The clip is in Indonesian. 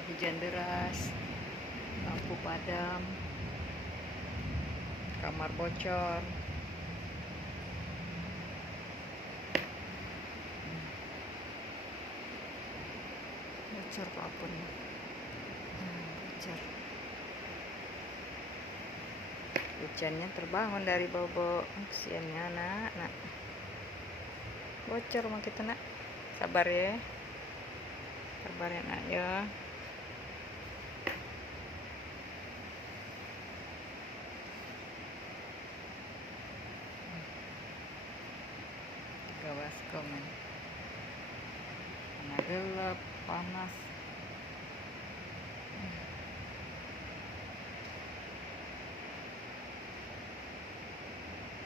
bocor, hujan deras, lampu padam, kamar bocor. Bocor apapun, bocor. Hujannya terbangun dari bobo, kesiannya anak. Bocor rumah kita, nak. Sabar ya, sabar ya, nak ya. Tiga baskom, karena gelap, panas.